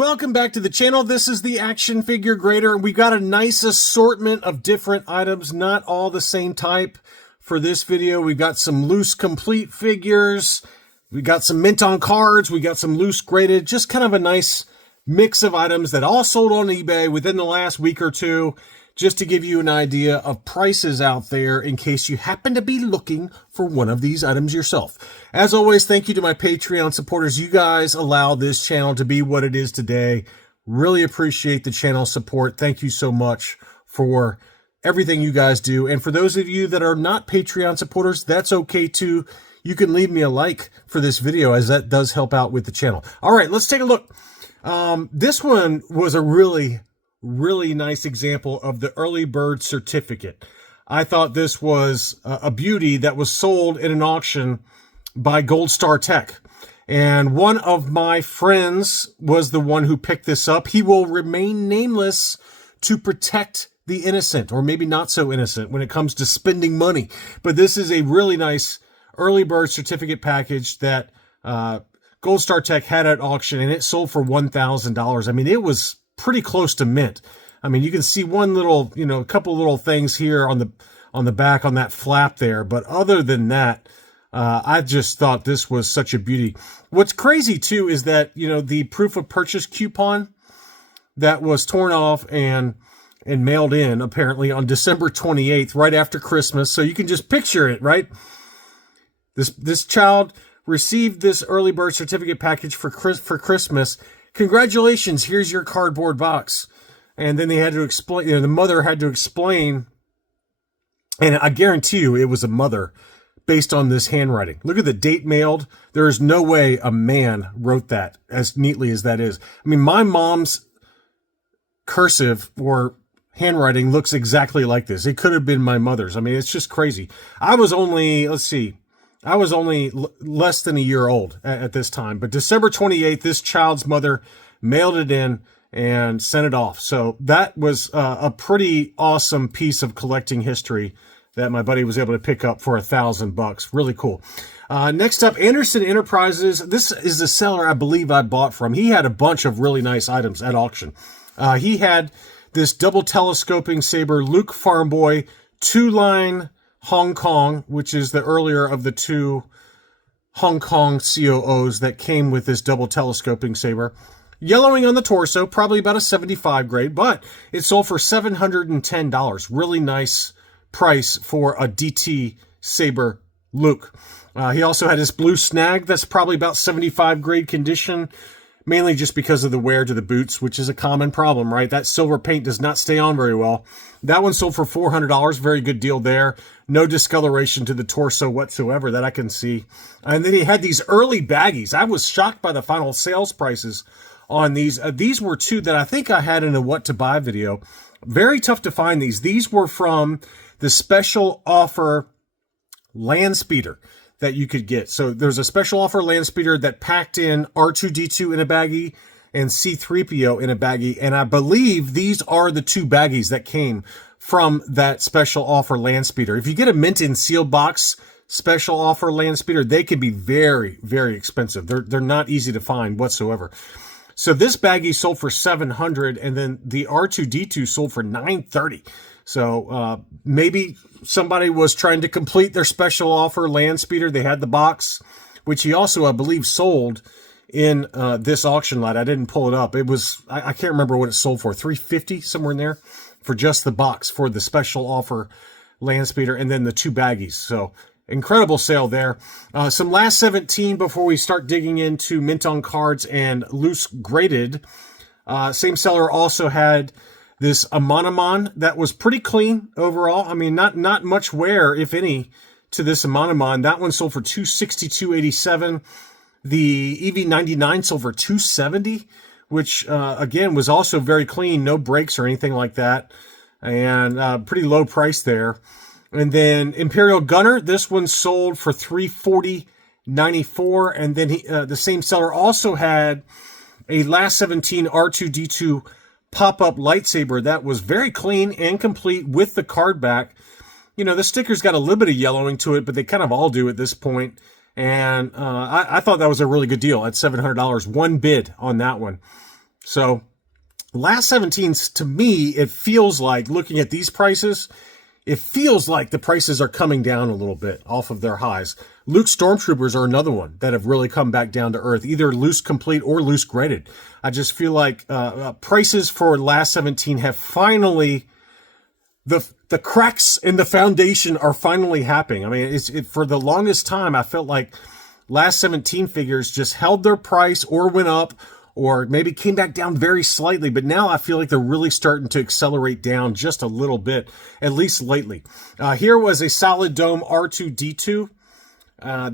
Welcome back to the channel. This is the Action Figure Grader. We got a nice assortment of different items, not all the same type. For this video, we got some loose complete figures. We got some mint on cards. We got some loose graded, just kind of a nice mix of items that all sold on eBay within the last week or two, just to give you an idea of prices out there in case you happen to be looking for one of these items yourself. As always, thank you to my Patreon supporters. You guys allow this channel to be what it is today. Really appreciate the channel support. Thank you so much for everything you guys do. And for those of you that are not Patreon supporters, that's okay too. You can leave me a like for this video, as that does help out with the channel. All right, let's take a look. This one was a really nice example of the early bird certificate. I thought this was a beauty that was sold in an auction by Gold Star Tech. And one of my friends was the one who picked this up. He will remain nameless to protect the innocent, or maybe not so innocent when it comes to spending money. But this is a really nice early bird certificate package that Gold Star Tech had at auction, and it sold for $1,000. I mean, it was pretty close to mint. I mean, you can see one little, a couple little things here on the back on that flap there. But other than that, I just thought this was such a beauty. What's crazy too is that, the proof of purchase coupon that was torn off and mailed in apparently on December 28th, right after Christmas. So you can just picture it, right? This child received this early bird certificate package for Christmas. Congratulations, here's your cardboard box. And then they had to explain, the mother had to explain, and I guarantee you it was a mother based on this handwriting. Look at the date mailed. There is no way a man wrote that as neatly as that is. I mean, my mom's cursive or handwriting looks exactly like this. It could have been my mother's. I mean, it's just crazy. I was only, less than a year old at this time. But December 28th, this child's mother mailed it in and sent it off. So that was a pretty awesome piece of collecting history that my buddy was able to pick up for $1,000. Really cool. Next up, Anderson Enterprises. This is the seller I believe I bought from. He had a bunch of really nice items at auction. He had this double telescoping saber Luke Farm Boy 2-line Hong Kong, which is the earlier of the two Hong Kong COOs that came with this double telescoping saber. Yellowing on the torso, probably about a 75 grade, but it sold for $710. Really nice price for a DT saber Luke. He also had this blue snag that's probably about 75 grade condition, mainly just because of the wear to the boots, which is a common problem, right? That silver paint does not stay on very well. That one sold for $400. Very good deal there. No discoloration to the torso whatsoever that I can see. And then he had these early baggies. I was shocked by the final sales prices on these. These were two that I think I had in a what to buy video. Very tough to find these. These were from the special offer land speeder that you could get. So there's a special offer land speeder that packed in R2-D2 in a baggie and C-3PO in a baggie. And I believe these are the two baggies that came from that special offer land speeder. If you get a mint in sealed box special offer land speeder, they can be very, very expensive. They're not easy to find whatsoever. So this baggie sold for $700, and then the R2-D2 sold for $930. So maybe somebody was trying to complete their special offer land speeder. They had the box, which he also, I believe, sold in this auction lot. I didn't pull it up. It was, I can't remember what it sold for, $350, somewhere in there, for just the box for the special offer land speeder, and then the two baggies. So incredible sale there. Some last 17 before we start digging into mint on cards and loose graded. Same seller also had this Amonomon that was pretty clean overall. I mean, not much wear, if any, to this Amonomon. That one sold for $262.87. The EV99 sold for $270, which again was also very clean, no breaks or anything like that, and pretty low price there. And then Imperial Gunner, this one sold for $340.94, and then the same seller also had a last 17 R2-D2 pop-up lightsaber that was very clean and complete with the card back. The sticker's got a little bit of yellowing to it, but they kind of all do at this point. And I thought that was a really good deal at $700. One bid on that one. So last 17s, to me, it feels like, looking at these prices, it feels like the prices are coming down a little bit off of their highs. Luke Stormtroopers are another one that have really come back down to earth, either loose complete or loose graded. I just feel like prices for last 17 have finally, the cracks in the foundation are finally happening. I mean, for the longest time, I felt like last 17 figures just held their price or went up, or maybe came back down very slightly. But now I feel like they're really starting to accelerate down just a little bit, at least lately. Here was a solid dome R2-D2.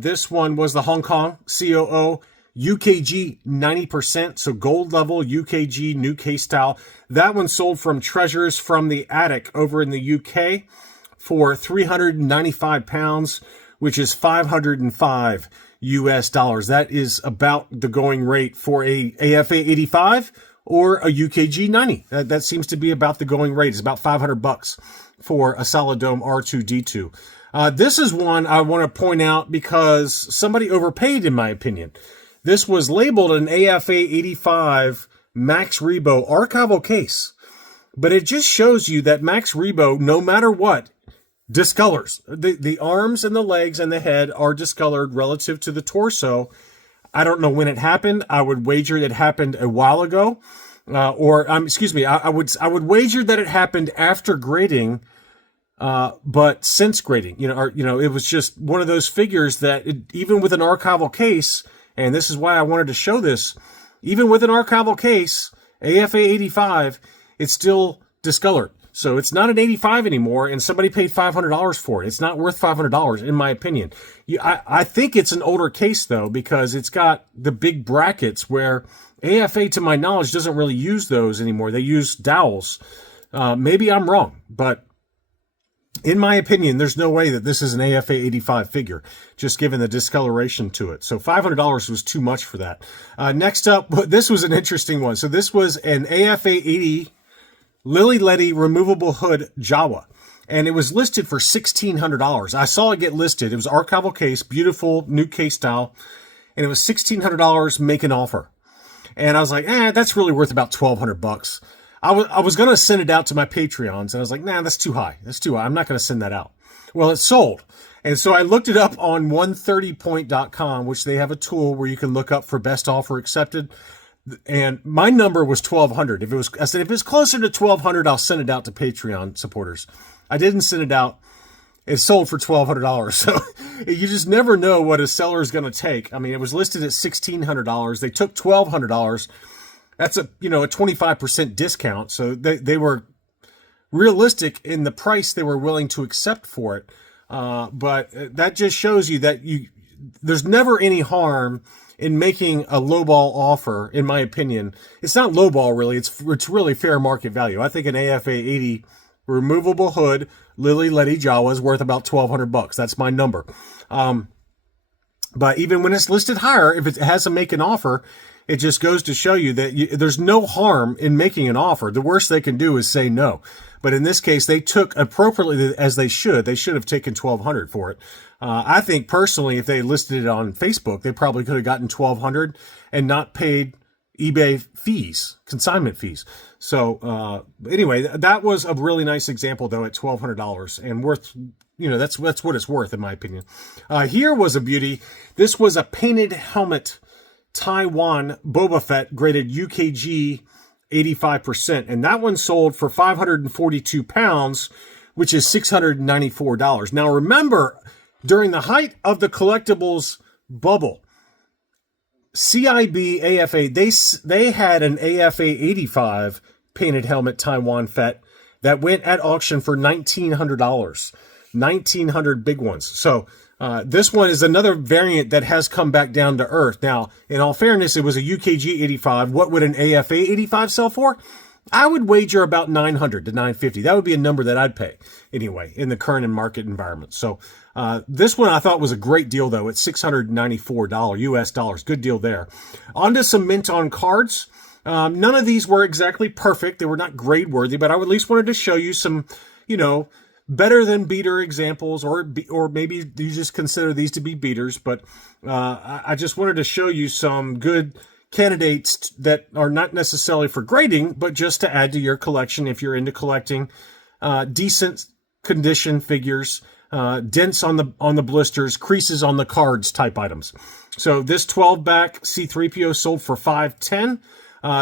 This one was the Hong Kong COO UKG 90%, so gold level UKG new case style. That one sold from Treasures from the Attic over in the UK for 395 pounds, which is 505 US dollars. That is about the going rate for a AFA 85 or a UKG 90. That seems to be about the going rate. It's about 500 bucks for a solid dome R2-D2. This is one I want to point out because somebody overpaid, in my opinion. This was labeled an AFA 85 Max Rebo archival case, but it just shows you that Max Rebo, no matter what, discolors. The arms and the legs and the head are discolored relative to the torso. I don't know when it happened. I would wager it happened a while ago, I would wager that it happened after grading, but since grading. It was just one of those figures that even with an archival case, and this is why I wanted to show this, even with an archival case, AFA 85, it's still discolored. So it's not an 85 anymore, and somebody paid $500 for it. It's not worth $500, in my opinion. I think it's an older case, though, because it's got the big brackets where AFA, to my knowledge, doesn't really use those anymore. They use dowels. Maybe I'm wrong, but in my opinion, there's no way that this is an AFA 85 figure, just given the discoloration to it. So $500 was too much for that. Next up, this was an interesting one. So this was an AFA 80 Lily Letty removable hood Jawa, and it was listed for $1,600. I saw it get listed. It was archival case, beautiful new case style, and it was $1,600. Make an offer, and I was like, that's really worth about $1,200. I was going to send it out to my Patreons, and I was like, nah, that's too high. That's too high. I'm not going to send that out. Well, it sold. And so I looked it up on 130point.com, which they have a tool where you can look up for best offer accepted. And my number was 1,200. I said, if it's closer to 1,200, I'll send it out to Patreon supporters. I didn't send it out. It sold for $1,200. So you just never know what a seller is going to take. I mean, it was listed at $1,600. They took $1,200. That's a 25% discount. So they were realistic in the price they were willing to accept for it. But that just shows you that there's never any harm in making a lowball offer, in my opinion. It's not lowball, really. It's really fair market value. I think an AFA 80 removable hood Lily Letty Jawa is worth about $1,200. That's my number. But even when it's listed higher, if it has to make an offer, it just goes to show you that there's no harm in making an offer. The worst they can do is say no. But in this case, they took appropriately, as they should. They should have taken $1,200 for it. I think personally, if they listed it on Facebook, they probably could have gotten $1,200 and not paid eBay fees, consignment fees. So anyway, that was a really nice example, though, at $1,200 and worth, that's what it's worth, in my opinion. Here was a beauty. This was a painted helmet Taiwan Boba Fett graded UKG 85%, and that one sold for 542 pounds, which is $694. Now remember, during the height of the collectibles bubble, CIB AFA, they had an AFA 85 painted helmet Taiwan Fett that went at auction for $1,900. 1,900 big ones. So this one is another variant that has come back down to earth. Now, in all fairness, it was a UKG 85. What would an AFA 85 sell for? I would wager about $900 to $950. That would be a number that I'd pay anyway in the current market environment. So this one I thought was a great deal, though, at $694 US dollars. Good deal there. On to some mint on cards. None of these were exactly perfect. They were not grade worthy, but I at least wanted to show you some, better than beater examples, or maybe you just consider these to be beaters. But I just wanted to show you some good candidates that are not necessarily for grading, but just to add to your collection if you're into collecting decent condition figures, dents on the blisters, creases on the cards type items. So this 12-back C-3PO sold for $510.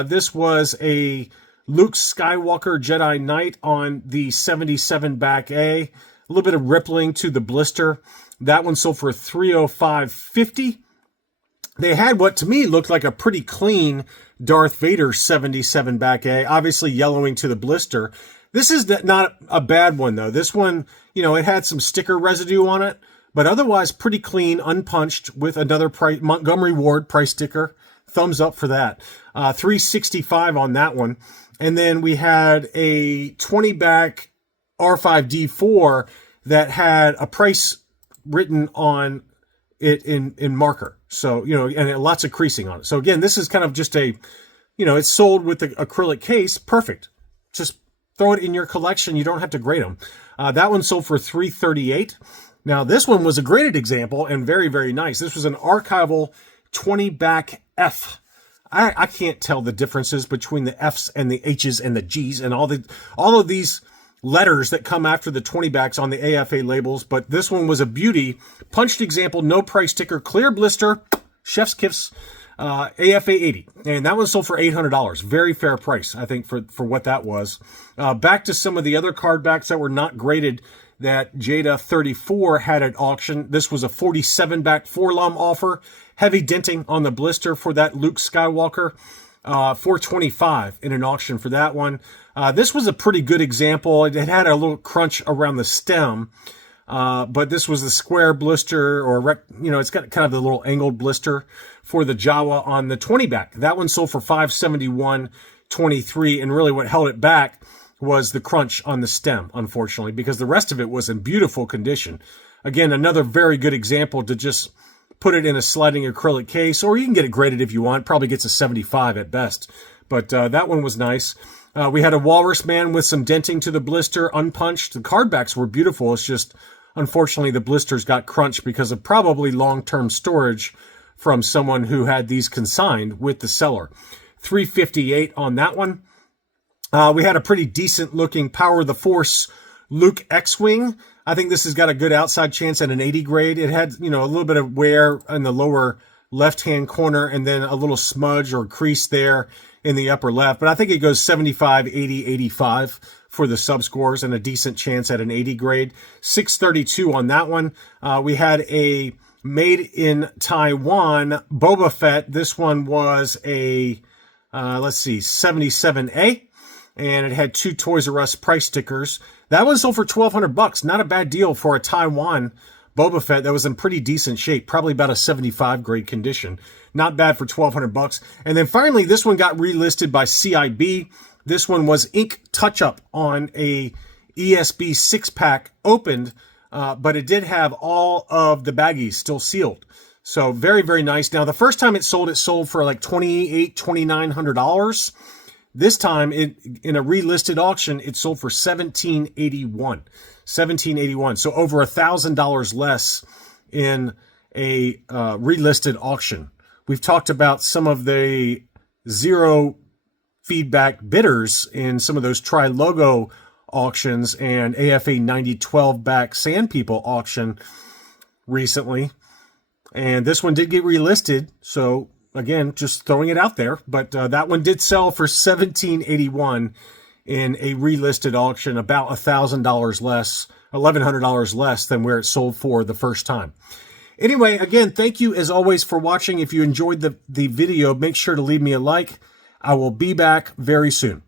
This was a Luke Skywalker Jedi Knight on the 77-back A. A little bit of rippling to the blister. That one sold for $305.50. They had what to me looked like a pretty clean Darth Vader 77-back A, obviously yellowing to the blister. This is not a bad one, though. This one, it had some sticker residue on it, but otherwise pretty clean, unpunched, with another Montgomery Ward price sticker. Thumbs up for that. $365 on that one. And then we had a 20-back R5D4 that had a price written on it in marker. So, and lots of creasing on it. So again, this is kind of just it's sold with the acrylic case. Perfect. Just throw it in your collection. You don't have to grade them. That one sold for $338. Now, this one was a graded example and very, very nice. This was an archival 20-back F. I can't tell the differences between the F's and the H's and the G's and all of these letters that come after the 20-backs on the AFA labels, but this one was a beauty. Punched example, no price sticker, clear blister, chef's kiss, AFA 80. And that one sold for $800. Very fair price, I think, for what that was. Back to some of the other card backs that were not graded that Jada 34 had at auction. This was a 47-back 4-lum offer. Heavy denting on the blister for that Luke Skywalker. $425 in an auction for that one. This was a pretty good example. It had a little crunch around the stem, but this was the square blister, or it's got kind of the little angled blister for the Jawa on the 20-back. That one sold for $571.23, and really what held it back was the crunch on the stem, unfortunately, because the rest of it was in beautiful condition. Again, another very good example to just put it in a sliding acrylic case, or you can get it graded if you want. Probably gets a 75 at best, but that one was nice. We had a Walrus Man with some denting to the blister, unpunched. The card backs were beautiful. It's just, unfortunately, the blisters got crunched because of probably long-term storage from someone who had these consigned with the seller. $358 on that one. We had a pretty decent-looking Power of the Force Luke X-Wing. I think this has got a good outside chance at an 80 grade. It had, a little bit of wear in the lower left-hand corner and then a little smudge or crease there in the upper left. But I think it goes 75, 80, 85 for the sub-scores and a decent chance at an 80 grade. $632 on that one. We had a made in Taiwan Boba Fett. This one was a, 77A. And it had 2 Toys R Us price stickers. That one sold for $1,200. Not a bad deal for a Taiwan Boba Fett that was in pretty decent shape, probably about a 75 grade condition. Not bad for $1,200. And then finally, this one got relisted by CIB. This one was ink touch-up on a ESB 6-pack opened, but it did have all of the baggies still sealed. So very, very nice. Now, the first time it sold for like $2,800, $2,900. This time, in a relisted auction, it sold for $1,781. So over $1,000 less in a relisted auction. We've talked about some of the zero feedback bidders in some of those Tri-Logo auctions and AFA 9012-back Sand People auction recently. And this one did get relisted, so again, just throwing it out there, but that one did sell for $1,781 in a relisted auction, about $1,000 less, $1,100 less than where it sold for the first time. Anyway, again, thank you as always for watching. If you enjoyed the video, make sure to leave me a like. I will be back very soon.